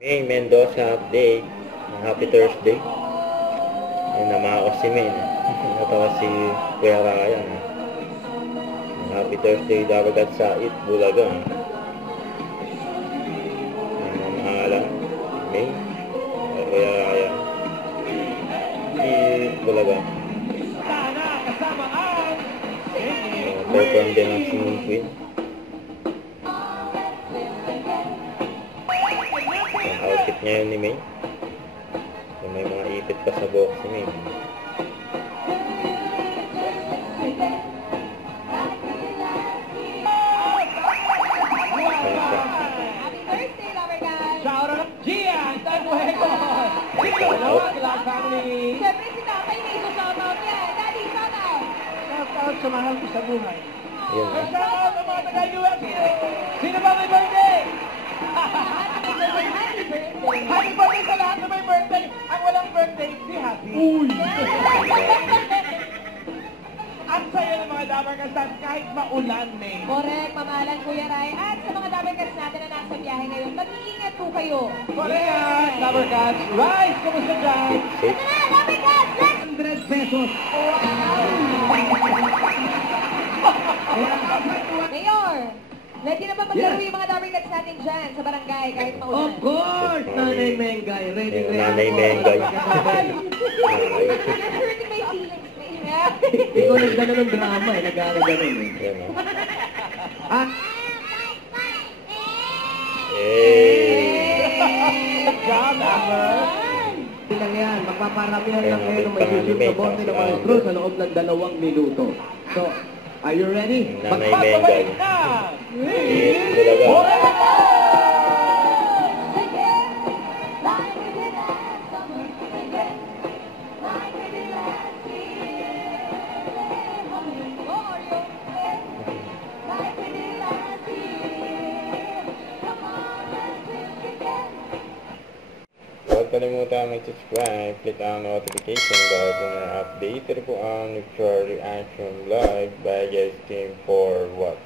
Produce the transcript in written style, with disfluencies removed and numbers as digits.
May Mendoza update. Happy Thursday. Ayun, namako si May. Natawa si Kuya Ryan. Happy Thursday, Dabagat sa It, Bulaga. Namahala. May. Kuya Ryan. Bulaga. Perform din ang singing queen. Outfit niya yun ni May. So, may mga ipit pa sa buhok si May. Happy birthday, lover guys! Shout out Gian! Taguego! Shout out Clark family! Siyempre si Tatay may shout out yan. Daddy, shout out! Shout out sa mahal ko sa buhay. Yun. Shout out sa mga taga-US! Sino ba may birthday? Happy birthday! Happy birthday sa lahat na may birthday! Ang walang birthday, be happy! Uy! Ang saya ng mga Dabarkastan kahit maulan, May. Correct, mamahalan Kuya Ray. At sa mga Dabarkats natin na nasa biyahe ngayon, mag-iingat po kayo. Correct! Dabarkats, Rise! Kumusta dyan? Safe. Ito na, Dabarkats! Let's 100 pesos! Mayor, ready na ba maglaro yung mga Dabarkats natin dyan sa barangay kahit maulan? Of course! Nanay Mengay, ready, Yung ready. Nanay Mengay. You're hurting my feelings, Mayor. Ikaw nagdala ng drama eh, nagkakaganon eh. Yan, oh. Ah, job, Amber! Lang yan, magpaparamihan lang kayo ng may susunod na bote ng maestro sa loob ng 2 minuto. So, are you ready? Nanay Mengay. Bulaga. Huwag kalimutan mag-subscribe, click ang notification bell para updated po ang Neutral Reaction Live by Guest Team for what?